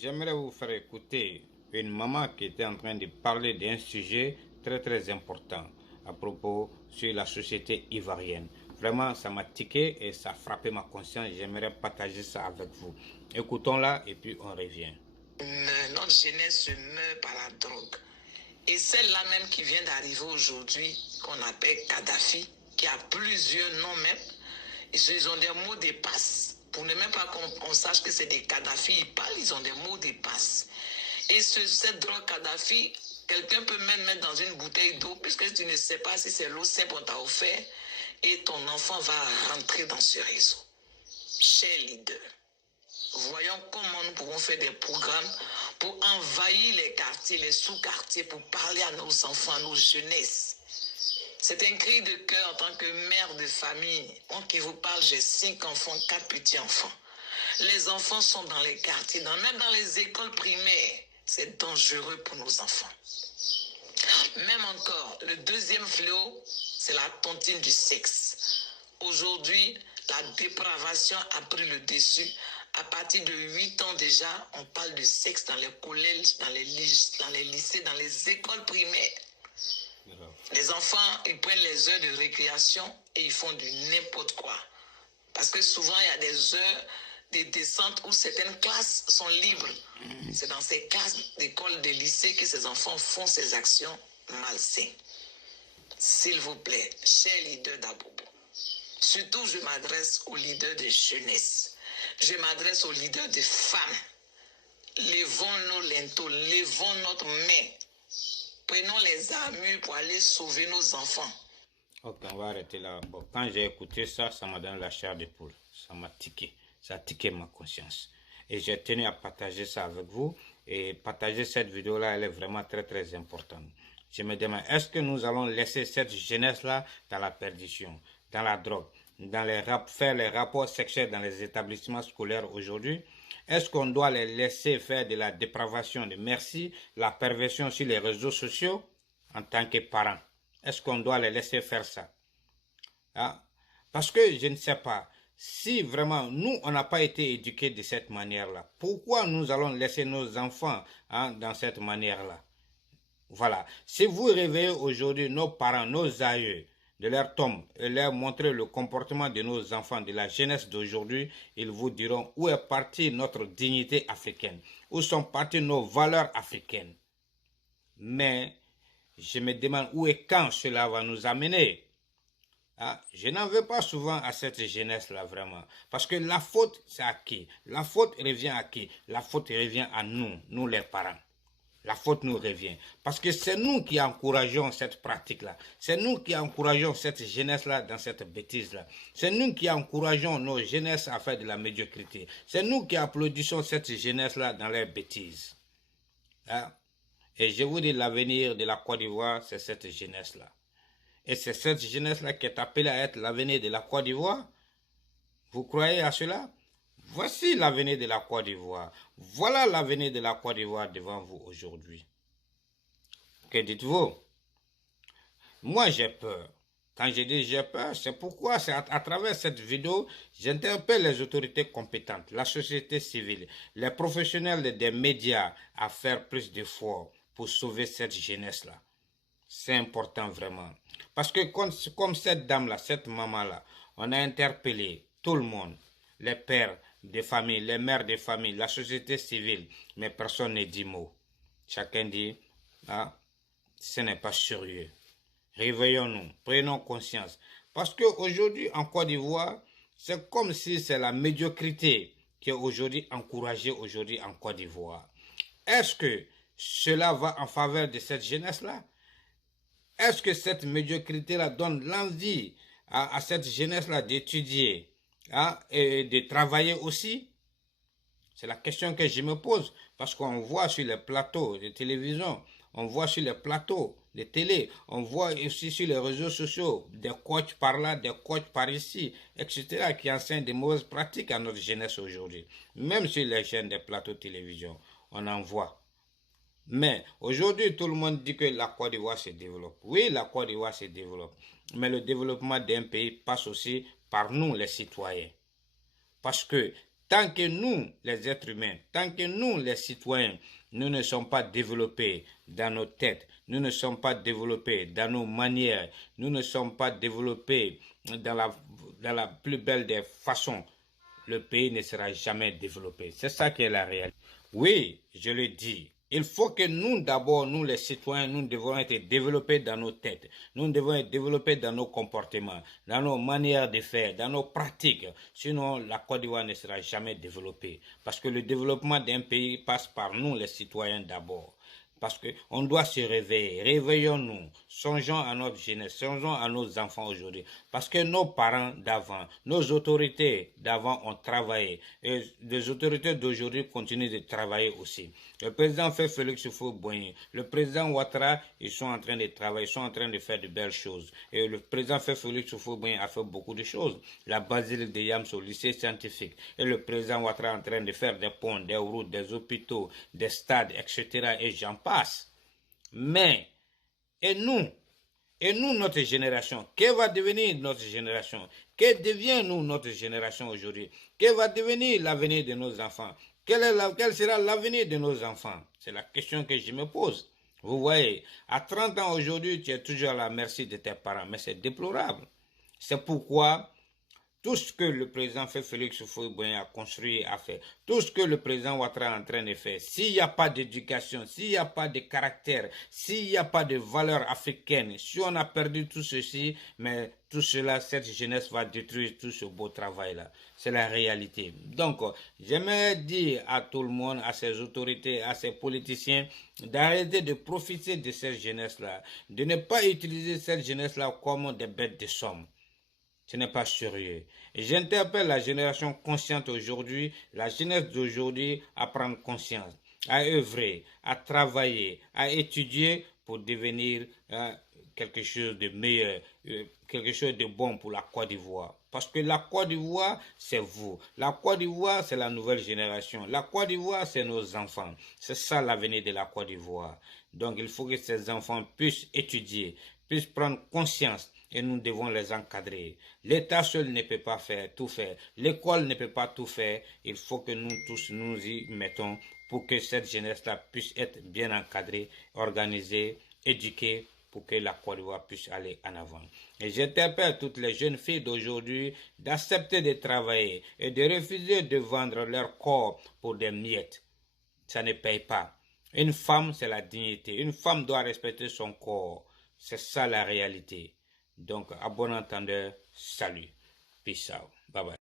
J'aimerais vous faire écouter une maman qui était en train de parler d'un sujet très important à propos sur la société ivoirienne. Vraiment, ça m'a tiqué et ça a frappé ma conscience. J'aimerais partager ça avec vous. Écoutons-la et puis on revient. Notre jeunesse se meurt par la drogue. Et celle-là même qui vient d'arriver aujourd'hui, qu'on appelle Kadhafi, qui a plusieurs noms même, ils ont des mots de passe. Pour ne même pas qu'on sache que c'est des Kadhafi, ils parlent, ils ont des mots de passe. Et cette drogue Kadhafi, quelqu'un peut même mettre dans une bouteille d'eau, puisque tu ne sais pas si c'est l'eau simple qu'on t'a offert, et ton enfant va rentrer dans ce réseau. Chers leaders, voyons comment nous pouvons faire des programmes pour envahir les quartiers, les sous-quartiers, pour parler à nos enfants, à nos jeunesses. C'est un cri de cœur en tant que mère de famille. Moi qui vous parle, j'ai 5 enfants, 4 petits-enfants. Les enfants sont dans les quartiers, même dans les écoles primaires. C'est dangereux pour nos enfants. Même encore, le deuxième fléau, c'est la tontine du sexe. Aujourd'hui, la dépravation a pris le dessus. À partir de 8 ans déjà, on parle de sexe dans les collèges, dans les lycées, dans les écoles primaires. Les enfants, ils prennent les heures de récréation et ils font du n'importe quoi. Parce que souvent, il y a des heures de descente où certaines classes sont libres. C'est dans ces classes d'école, de lycée que ces enfants font ces actions malsaines. S'il vous plaît, chers leaders d'Abobo, surtout je m'adresse aux leaders de jeunesse. Je m'adresse aux leaders de femmes. Levons nos linteaux, levons notre main. Prenons les armures pour aller sauver nos enfants. Ok, on va arrêter là. Bon, quand j'ai écouté ça, ça m'a donné la chair de poule. Ça m'a tiqué. Ça a tiqué ma conscience. Et j'ai tenu à partager ça avec vous. Et partager cette vidéo-là, elle est vraiment très importante. Je me demande, est-ce que nous allons laisser cette jeunesse-là dans la perdition, dans la drogue, faire les rapports sexuels dans les établissements scolaires aujourd'hui? Est-ce qu'on doit les laisser faire de la dépravation, de merci, la perversion sur les réseaux sociaux en tant que parents? Est-ce qu'on doit les laisser faire ça? Ah, parce que je ne sais pas, si vraiment nous, on n'a pas été éduqués de cette manière-là, pourquoi nous allons laisser nos enfants dans cette manière-là? Voilà, si vous réveillez aujourd'hui nos parents, nos aïeux, de leur tombe et leur montrer le comportement de nos enfants, de la jeunesse d'aujourd'hui, ils vous diront où est partie notre dignité africaine, où sont parties nos valeurs africaines. Mais je me demande où et quand cela va nous amener. Je n'en veux pas souvent à cette jeunesse-là, vraiment. Parce que la faute, c'est à qui? La faute revient à qui? La faute revient à nous les parents. La faute nous revient. Parce que c'est nous qui encourageons cette pratique-là. C'est nous qui encourageons cette jeunesse-là dans cette bêtise-là. C'est nous qui encourageons nos jeunesses à faire de la médiocrité. C'est nous qui applaudissons cette jeunesse-là dans leurs bêtises. Et je vous dis, l'avenir de la Côte d'Ivoire, c'est cette jeunesse-là. Et c'est cette jeunesse-là qui est appelée à être l'avenir de la Côte d'Ivoire. Vous croyez à cela? Voici l'avenir de la Côte d'Ivoire. Voilà l'avenir de la Côte d'Ivoire devant vous aujourd'hui. Que dites-vous? Moi, j'ai peur. Quand je dis j'ai peur, c'est pourquoi à travers cette vidéo, j'interpelle les autorités compétentes, la société civile, les professionnels des médias à faire plus d'efforts pour sauver cette jeunesse-là. C'est important vraiment. Parce que comme cette dame-là, cette maman-là, on a interpellé tout le monde, les pères des familles, les mères des familles, la société civile, mais personne ne dit mot. Chacun dit, ce n'est pas sérieux. Réveillons-nous, prenons conscience. Parce qu'aujourd'hui, en Côte d'Ivoire, c'est comme si c'est la médiocrité qui est aujourd'hui encouragée aujourd'hui en Côte d'Ivoire. Est-ce que cela va en faveur de cette jeunesse-là? Est-ce que cette médiocrité-là donne l'envie à cette jeunesse-là d'étudier et de travailler aussi? C'est la question que je me pose. Parce qu'on voit sur les plateaux de télévision, on voit sur les plateaux de télé, on voit aussi sur les réseaux sociaux des coachs par là, des coachs par ici, etc. qui enseignent des mauvaises pratiques à notre jeunesse aujourd'hui. Même sur les chaînes des plateaux de télévision, on en voit. Mais aujourd'hui, tout le monde dit que la Côte d'Ivoire se développe. Oui, la Côte d'Ivoire se développe. Mais le développement d'un pays passe aussi par nous, les citoyens. Parce que Tant que nous, les êtres humains, tant que nous, les citoyens, nous ne sommes pas développés dans nos têtes, nous ne sommes pas développés dans nos manières, nous ne sommes pas développés dans la plus belle des façons, le pays ne sera jamais développé. C'est ça qui est la réalité. Oui, je le dis. Il faut que nous, d'abord, nous les citoyens, nous devons être développés dans nos têtes. Nous devons être développés dans nos comportements, dans nos manières de faire, dans nos pratiques. Sinon, la Côte d'Ivoire ne sera jamais développée. Parce que le développement d'un pays passe par nous, les citoyens, d'abord. Parce qu'on doit se réveiller. Réveillons-nous. Songeons à notre jeunesse. Songeons à nos enfants aujourd'hui. Parce que nos parents d'avant, nos autorités d'avant ont travaillé. Et les autorités d'aujourd'hui continuent de travailler aussi. Le président Félix Houphouët-Boigny, le président Ouattara, ils sont en train de travailler, ils sont en train de faire de belles choses. Et le président Félix Houphouët-Boigny a fait beaucoup de choses. La basilique de Yams au lycée scientifique. Et le président Ouattara est en train de faire des ponts, des routes, des hôpitaux, des stades, etc. Et j'en passe. Mais, et nous, notre génération, que va devenir notre génération? Que devient nous, notre génération aujourd'hui? Que va devenir l'avenir de nos enfants? Quel sera l'avenir de nos enfants? C'est la question que je me pose. Vous voyez, à 30 ans aujourd'hui, tu es toujours à la merci de tes parents, mais c'est déplorable. C'est pourquoi tout ce que le président Félix Houphouët-Boigny a construit, a fait, tout ce que le président Ouattara est en train de faire, s'il n'y a pas d'éducation, s'il n'y a pas de caractère, s'il n'y a pas de valeurs africaines, si on a perdu tout ceci, mais tout cela, cette jeunesse va détruire tout ce beau travail-là. C'est la réalité. Donc, j'aimerais dire à tout le monde, à ces autorités, à ces politiciens, d'arrêter de profiter de cette jeunesse-là, de ne pas utiliser cette jeunesse-là comme des bêtes de somme. Ce n'est pas sérieux. Et j'interpelle la génération consciente aujourd'hui, la jeunesse d'aujourd'hui, à prendre conscience, à œuvrer, à travailler, à étudier pour devenir quelque chose de meilleur, quelque chose de bon pour la Côte d'Ivoire. Parce que la Côte d'Ivoire, c'est vous. La Côte d'Ivoire, c'est la nouvelle génération. La Côte d'Ivoire, c'est nos enfants. C'est ça l'avenir de la Côte d'Ivoire. Donc, il faut que ces enfants puissent étudier, puissent prendre conscience. Et nous devons les encadrer. L'État seul ne peut pas tout faire. L'école ne peut pas tout faire. Il faut que nous tous nous y mettons pour que cette jeunesse-là puisse être bien encadrée, organisée, éduquée, pour que la Côte d'Ivoire puisse aller en avant. Et j'interpelle toutes les jeunes filles d'aujourd'hui d'accepter de travailler et de refuser de vendre leur corps pour des miettes. Ça ne paye pas. Une femme, c'est la dignité. Une femme doit respecter son corps. C'est ça la réalité. Donc, à bon entendeur, salut. Peace out. Bye bye.